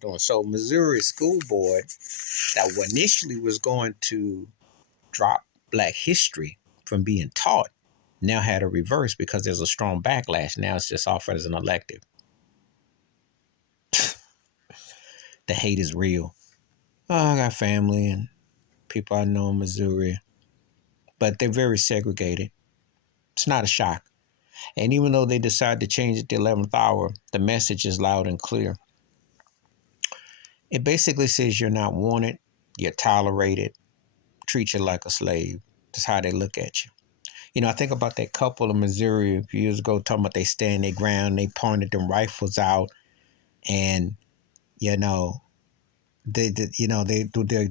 doing. So Missouri school board that initially was going to drop Black history from being taught now had a reverse because there's a strong backlash. Now it's just offered as an elective. The hate is real. Oh, I got family and people I know in Missouri, but they're very segregated. It's not a shock. And even though they decide to change it the 11th hour, the message is loud and clear. It basically says you're not wanted, you're tolerated, treat you like a slave. That's how they look at you. You know, I think about that couple in Missouri a few years ago talking about they stand their ground, they pointed them rifles out, and you know, they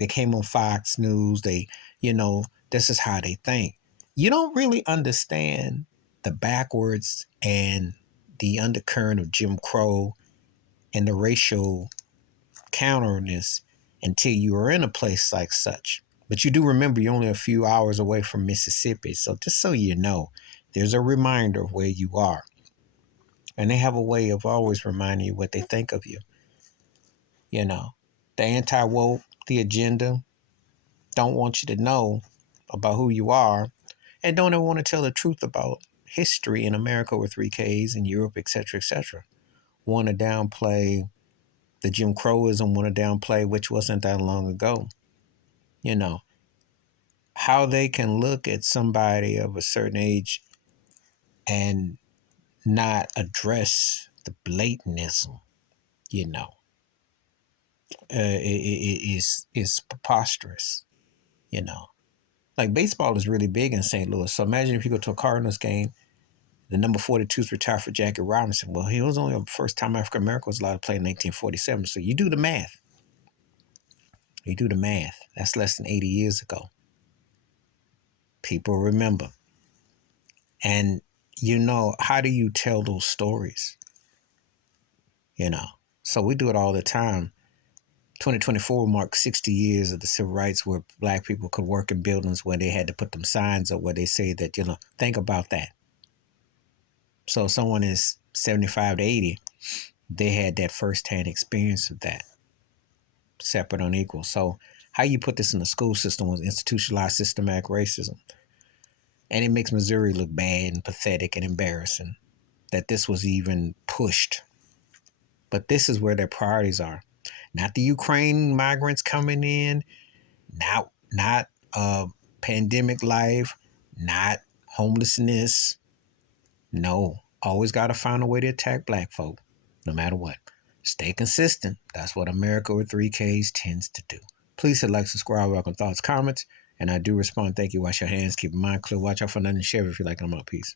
came on Fox News. This is how they think. You don't really understand the backwards and the undercurrent of Jim Crow and the racial counterness until you are in a place like such. But you do remember you're only a few hours away from Mississippi. So just so you know, there's a reminder of where you are. And they have a way of always reminding you what they think of you. You know, the anti-woke, the agenda, don't want you to know about who you are and don't ever want to tell the truth about history in America with 3Ks in Europe, etc., etc. Want to downplay the Jim Crowism, want to downplay, which wasn't that long ago. You know, how they can look at somebody of a certain age and not address the blatantism, you know, is preposterous, you know. Like baseball is really big in St. Louis. So imagine if you go to a Cardinals game, the number 42 is retired for Jackie Robinson. Well, he was only the first time African American was allowed to play in 1947. So you do the math. You do the math. That's less than 80 years ago. People remember. And, you know, how do you tell those stories? You know, so we do it all the time. 2024 marks 60 years of the civil rights where Black people could work in buildings where they had to put them signs up where they say that, you know, think about that. So if someone is 75 to 80, they had that firsthand experience of that. Separate, unequal. So how you put this in the school system was institutionalized systematic racism. And it makes Missouri look bad and pathetic and embarrassing that this was even pushed. But this is where their priorities are. Not the Ukraine migrants coming in, not pandemic life, not homelessness. No, always got to find a way to attack Black folk, no matter what. Stay consistent. That's what America with 3Ks tends to do. Please hit like, subscribe, welcome thoughts, comments, and I do respond. Thank you. Wash your hands. Keep your mind clear. Watch out for nothing. Share if you like. I'm out. Peace.